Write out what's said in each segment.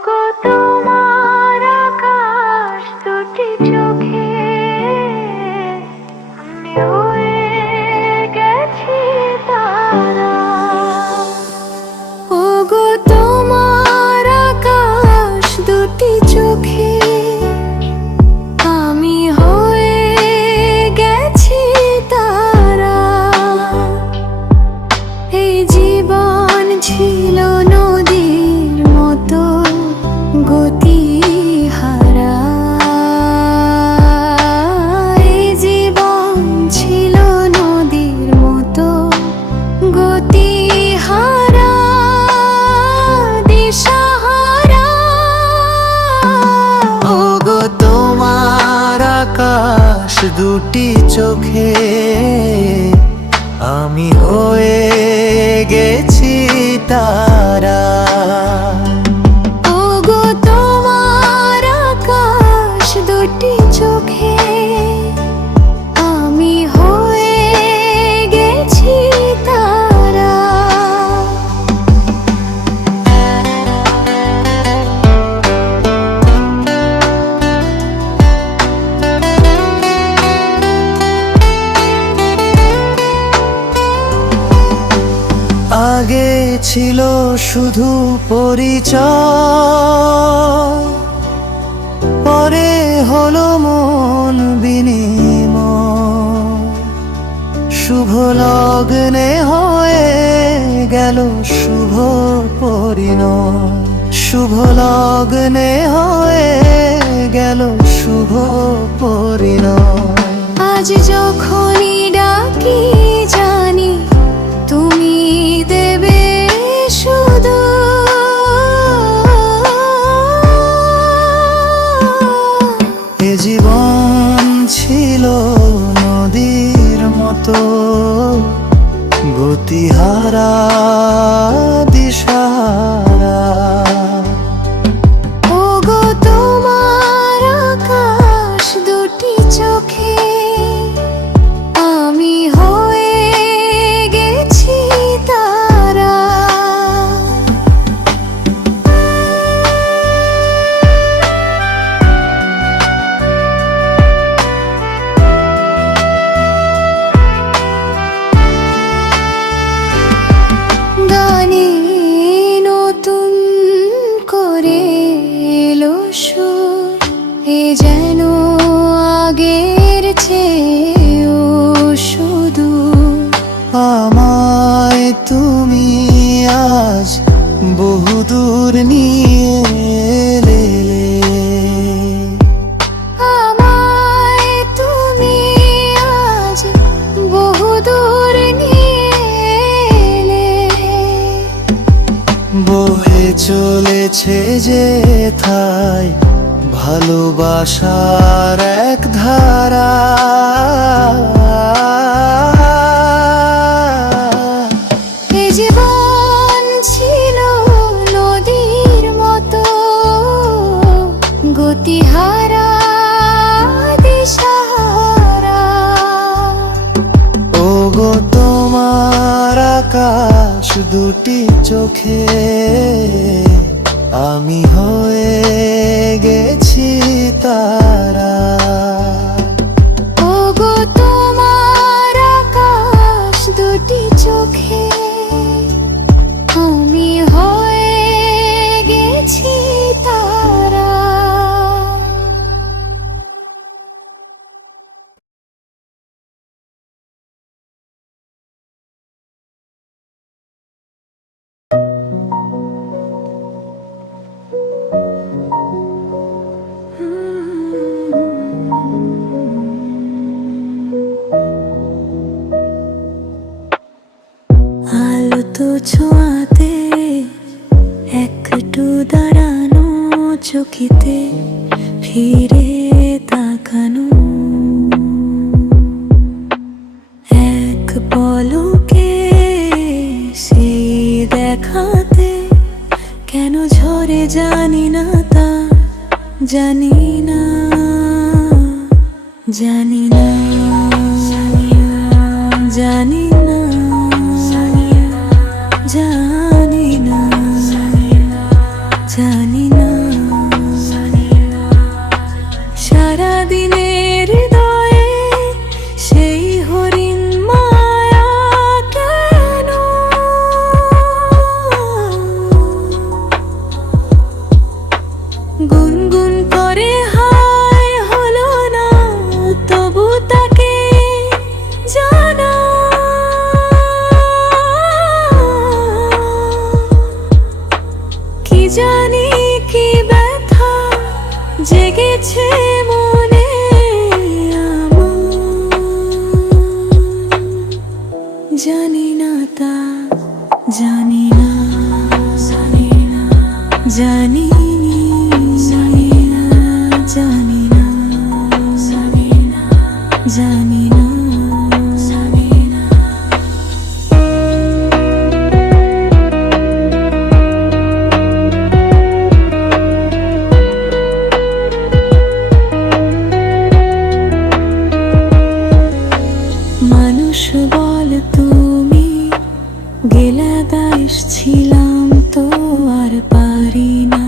ওগো তোমার আকাশ দুটি চোখে আমি হয়ে গেছি তারা। ওগো তোমার আকাশ দুটি চোখে আমি হয়ে গেছি তারা। এই জীবন ছিল নদীর মতো গতিহারা। এই জীবন ছিল নদীর মতো গতিহারা, দিশাহারা। ওগো তোমার আকাশ দুটি চোখে আমি হয়ে গেছি তারা। ওগো তোমার আকাশ দুটি চোখে আমি হয়ে গেছি তারা। আগে ছিল শুধু পরিচয়, পরে হলো মন বিনিময়। শুভ লগ্নে হয়ে গেল শুভ পরিণয়। শুভ লগ্নে হয়ে গেল শুভ পরিণয়। আজ যখনই ডাকি জানি তুমি দেবে শুধু। এ জীবন ছিল নদীর মতো গতিহারা, দিশাহারা। ওগো তোমার আকাশ দুটি চোখে আমি হয়ে গেছি তারা। গানে নতুন করে এলো সুর, এ যেন আগের চেয়েও শুধু। আমায় তুমি আজ বহুদূর নিয়ে এলে। আমায় তুমি আজ বহুদূর নিয়ে এলে। বহে চলেছে যেথায় ভালোবাসার এক ধারা। এ জীবন ছিল নদীর মতো গতিহারা, দিশাহারা। ওগো তোমার আকাশ দুটি চোখে আমি হয়ে গেছি তারা। ওগো তোমার আকাশ দুটি চোখে আমি হয়ে গেছি তারা। আলো তো ছোঁয়াতে একটু দাঁড়ানো, চোখেতে ফিরে তাকানো। এক পলকে সেই দেখাতে কেন ঝরে জানি না তা, জানি না, জানি না, জানি না, জানি না, জানি না। জানি কি ব্যথা জেগেছে মনে আমার, জানি না তা, জানি না, জানি না, জানি জানি না, জানি না, জানি না, জানি না, জানি না। মানুষ বল তুমি গেলা দাইস ছিলাম তো আর পারি না,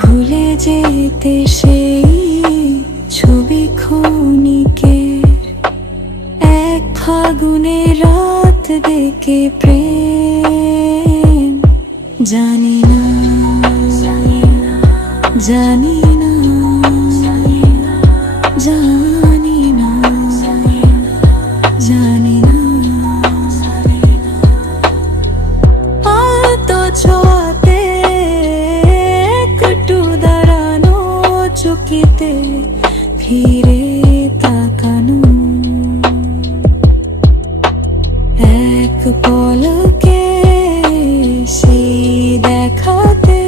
ভুলে যেতে সেই ছবি ক্ষণিকের এক ফাগুনের রাত দেখে প্রেম, জানি না, জানি না, জানি না, জানি না, জানি না, আলতো ছোঁয়াতে একটু দাঁড়ানো চুকিতে ফিরে তাকানো, এক পলকে সেই দেখাতে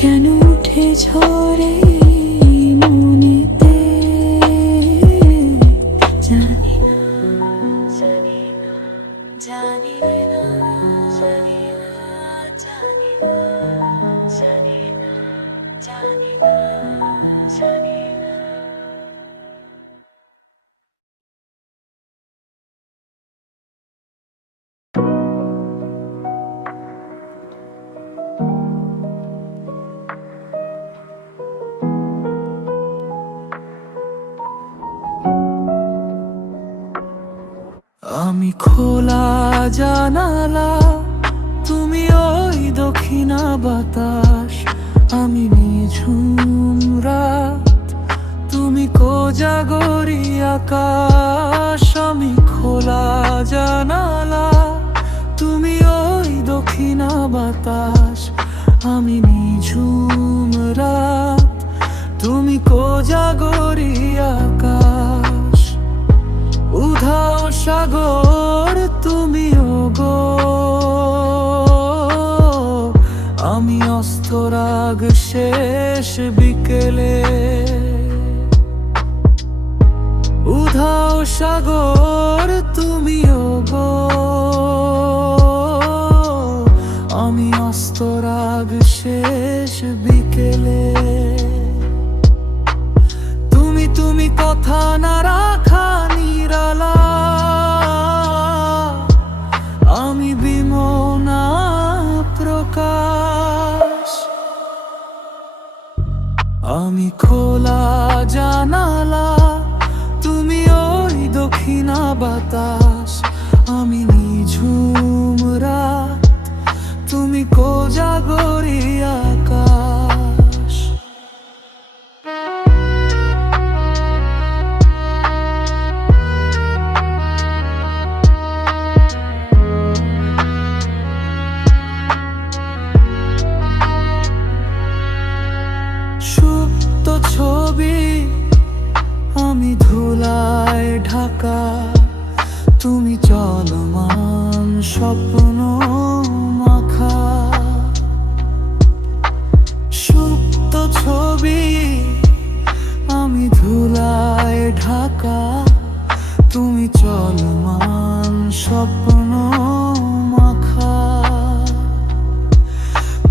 কেন উঠে ঝরে মনেতে, জানি না, জানি না, জানি না, জানি না, জানি না, জানি না, জানি না, জানি না। আমি খোলা জানালা, তুমি ওই দক্ষিণা বাতাস, আমি নিঝুম রাত, তুমি কোজাগরি আকাশ। আমি খোলা জানালা, তুমি ওই দক্ষিণা বাতাস, আমি নিঝুম রাত, তুমি কোজাগরি আকাশ। উধাও সাগর তুমি ওগো, আমি অস্তরাগ শেষ বিকেলে। উধাও সাগর তুমি ওগো, আমি অস্তরাগ শেষ বিকেলে। তুমি তুমি কথা না রাখা নিরালা, আমি বিমনা প্রকাশ। আমি খোলা জানালা, তুমি ওই দক্ষিণা বাতাস, আমি নিঝুম রাত, তুমি কোজাগরি আকাশ। সুপ্ত ছবি আমি ধুলায় ঢাকা, তুমি চলমান স্বপ্ন মাখা। সুপ্ত ছবি আমি ধুলায় ঢাকা, তুমি চলমান স্বপ্ন মাখা।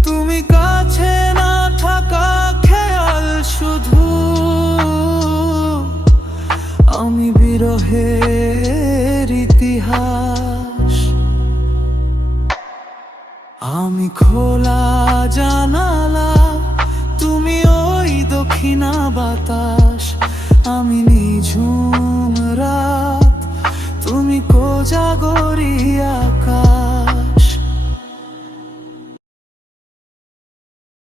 তুমি কাছে না থাকা খেয়াল শুধু, আমি বিরহের ইতিহাস। আমি খোলা জানালা, তুমি ওই দক্ষিণা বাতাস, আমি নিঝুম রাত, তুমি কোজাগরি